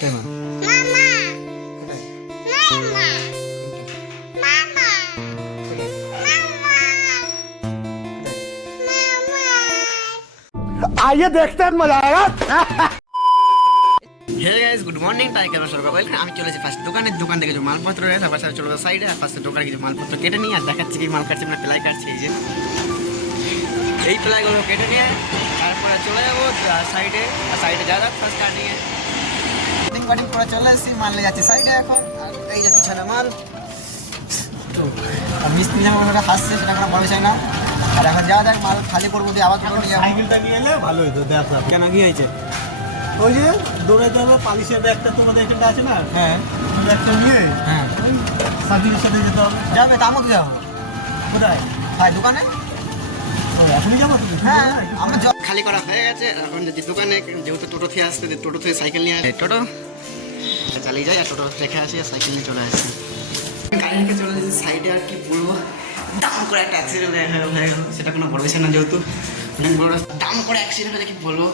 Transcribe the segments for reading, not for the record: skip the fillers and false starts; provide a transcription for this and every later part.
তাই মা? মামা কোথায়? মামা মামা কোথায়? মামা মামা आइए देखते हैं मजा आएगा। Hey guys, good morning. তাই কেন সরকার বলছেন আমি চলেছি ফার্স্ট দোকান থেকে কিছু মালপত্র রয়েছে, তারপর চলে যাবো সাইডে, আর ফার্স্টে দোকানে কিছু মালপত্র কেটে নিয়ে আর দেখাচ্ছি কি মাল কাটছে, মানে প্লাই কাটছে। এই প্লাইগুলো কেটে নিয়ে তারপরে চলে যাবো সাইডে, আর সাইডে যা যাক ফার্স্ট কাটিংয়ে কাটিং করে চলে এসেছি, মাল নিয়ে যাচ্ছি সাইডে এখন। আর এই যে পিছনে মাল তো, আর মিস্ত্রি যখন ওটা হাসছে সেটা কোনো বড় বিষয় না। আর এখন যাওয়া যাক, মাল খালি করবো দিয়ে আবার করে নিয়ে যাবো। সাইকেলটা নিয়ে এলে ভালো হতো। দেখ কেন কি হয়েছে? ওই যে দৌড়াইতে হবে, পালিশের ব্যাগটা তোমাদের এখানে আছে না, হ্যাঁ ওই ব্যাগটা নিয়ে হ্যাঁ ওই সাথীর সাথে যেতে হবে। যাবে, তা আমাকে যাবো কোথায়? ভাই দোকানে। ও, এখনই যাবো তুমি? হ্যাঁ আমার জব খালি করা হয়ে গেছে। এখন যদি দোকানে, যেহেতু টোটো থেকে আসতে, টোটো থেকে সাইকেল নিয়ে আসে, টোটো চালিয়ে যাই আর টোটো রেখে আসি আর সাইকেল নিয়ে চলে আসি। গাড়ি রেখে চলে যাচ্ছি সাইডে। আর কি বলবো, দাম করে একটা অ্যাক্সিডেন্ট হয়ে গেল। সেটা কোনো বড় বিষয় না, যেহেতু অনেক বড় দাম করে অ্যাক্সিডেন্ট হলে কি বলবো,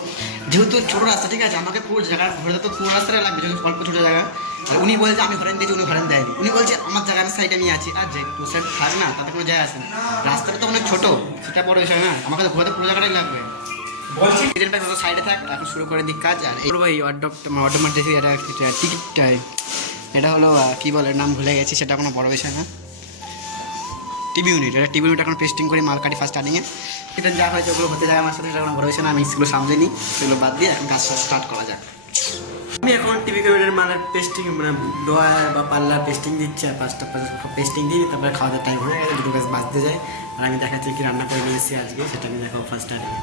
যেহেতু ছোটো রাস্তা, ঠিক আছে, আমাকে পুরো জায়গা ঘরে তো পুরো রাস্তাটা লাগবে, যেহেতু অল্প ছোটো জায়গা। আর উনি বলছে আমি হরেন দিয়েছি, উনি হরেন দেয়নি। উনি বলছে আমার জায়গার সাইডে আমি আছি, আর যে সাইড থাক না, তাতে কোনো যায় আসে না। রাস্তাটা তো অনেক ছোটো, সেটা বড় বিষয় না, আমাকে তো ঘরে পুরো জায়গাটাই লাগবে। বলছি সাইডে থাক, এখন শুরু করে দিক কাজ। আর এই ভাই অর্ডার দিয়েছি, এটা টিকিটটাই, এটা হলো কী বলে, নাম ভুলে গেছি, সেটা কোনো বড় বিষয় না। টিভি ইউনিট, এটা টিভি ইউনিট এখন পেস্টিং করে মাল কাটি ফার্স্ট স্টার্টিংয়ে। এটা যা হয়েছে ওগুলো হতে যায় আমার সাথে, সেটা কোনো বড় বিষয় না। আমি সেগুলো সামলে নিই, সেগুলো বাদ দিয়ে এখন কাজ স্টার্ট করা যাক। আমি এখন টিভি ইউনিটের মালের পেস্টিং, মানে ডোয়ার বা পাল্লার পেস্টিং দিচ্ছি, আর পাঁচটা পেস্টিং দিই। তারপরে খাওয়া দাওয়ার টাইম হয়ে গেছে, দুটো কাজ বাঁচতে যায়। আর আমি দেখাচ্ছি কি রান্না করে নিয়ে এসেছি আজকে, সেটা আমি দেখাবো ফার্স্ট স্টার্টিংয়ে।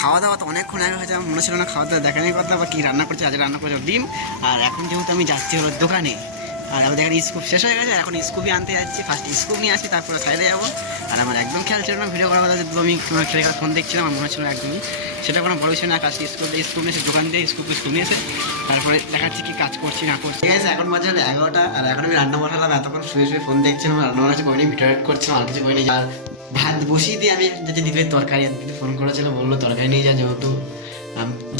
খাওয়া দাওয়া তো অনেকক্ষণ আগে হয়েছে, মনে ছিল না খাওয়া দাওয়া দেখানোর কথা, বা কী রান্না করছে। আজকে রান্না করেছে ডিম। আর এখন যেহেতু আমি যাচ্ছি হলো দোকানে, আর আমাদের এখানে স্কুপ শেষ হয়ে গেছে, এখন স্কুপই আনতে যাচ্ছি। ফার্স্ট স্কুপ নিয়ে আসি, তারপরে সাইডে যাবো। আর আমার একদম খেয়াল ছিল না ভিডিও করার কথা, যেহেতু আমি ফোন দেখছিলাম, আমার মনে ছিল একদমই, সেটা কোনো বড় বিষয় না। কাজটি স্কুপ নিয়ে এসে দোকান দিয়ে স্কুপ নিয়ে এসে তারপরে দেখাচ্ছি কি কাজ করছি না করছি। ঠিক আছে, এখন বাজে হলো 11টা, আর এখন আমি রান্না বসালাম। এতক্ষণ শুয়ে ফোন দেখছিলাম, রান্না বান্না করিনি, ভিডিও এডিট করছিলাম, আর কিছু করিনি। আর ভাত বসিয়ে দিয়ে আমি যাতে দিদির তরকারি, দিদি ফোন করেছিল, বললো তরকারি নিয়ে যা, যেহেতু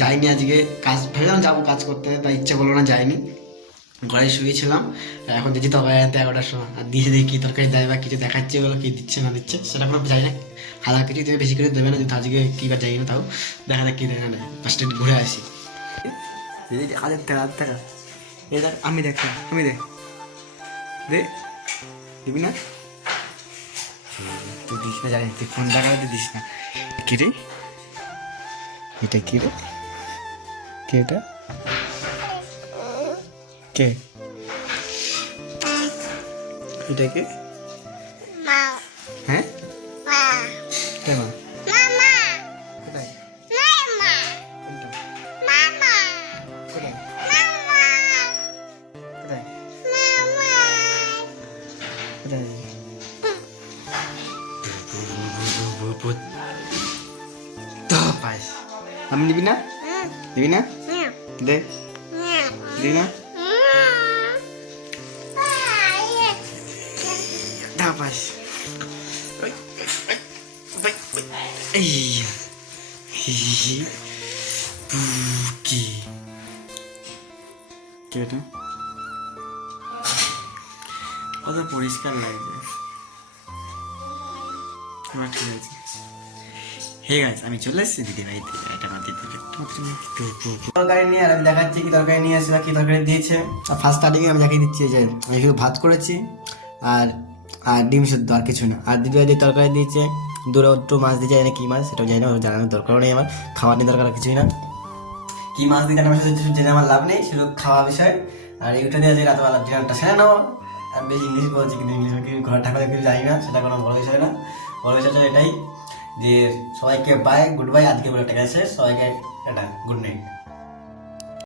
যাইনি আজকে কাজ, ভেবেছিলাম যাবো কাজ করতে, তাই ইচ্ছে করলো না, যাইনি, ঘরে শুয়েছিলাম। এখন দিদি তরকারি আনতে 11টার সময়, আর দিয়ে দেখি কী তরকারি দেয় বা কিছু দেখাচ্ছে, ওগুলো কী দিচ্ছে না দিচ্ছে সেটা কোনো যাই না। হালকা কিছু দেবে, বেশি করে দেবে না, যদি আজকে কী বা যাই না, তাও দেখা যাক কী দেয় না দেয়। ফার্স্টে ঘুরে আসি। দিদি হাজার টাকা এ দেখ, আমি দেখ দে, দিবি না? তুই দিস না, জানি তুই ফোন টাকা দিস না। কী রে এটা, কী রে, কে এটা, কে এটা, কে? মা হ্যাঁ মা কে মা? মামা কোথায়? মামা কোনটা? মামা কোথায়? মামা কোথায়? মামা কোথায়? আমি দিবি না, দিবি না, দে, দিবি না, পাস। এই কি এটা কত পরিষ্কার লাগছে। ঠিক আছে, হে গাইস, আমি চলে এসেছি দিদি বাড়িতে। এটা আমার দিদি তরকারি নিয়ে, আর আমি দেখাচ্ছি কি তরকারি নিয়ে আসি বা কী তরকারি দিয়েছে। আর ফার্স্ট স্টার্টিংয়ে আমি দেখিয়ে দিচ্ছি যে আমি শুধু ভাত করেছি আর আর ডিম শুদ্ধ, আর কিছু না। আর দিদি যে তরকারি দিয়েছে, দুটো মাছ দিয়ে যায় না, কী মাছ সেটাও জানি না, জানানোর দরকারও নেই আমার, খাওয়ার নিয়ে দরকার কিছুই না। কী মাছ দিয়ে আমার সাথে জেনে আমার লাভ নেই, শুধু খাওয়া বিষয়। আর এইটা দিয়ে যে রাতবেলা ডিনারটা সেরে নেওয়া। আর বেশি ইংলিশ বলছি, কিন্তু ইংলিশ ঘর ঠাকুর কিছু জানি না, সেটা কোনো বড় বিষয় না। বড় বিষয়টা এটাই যে সবাইকে বাই, গুড বাই, আজকে বলে টাকা শেষ, সবাইকে এটা গুড নাইট।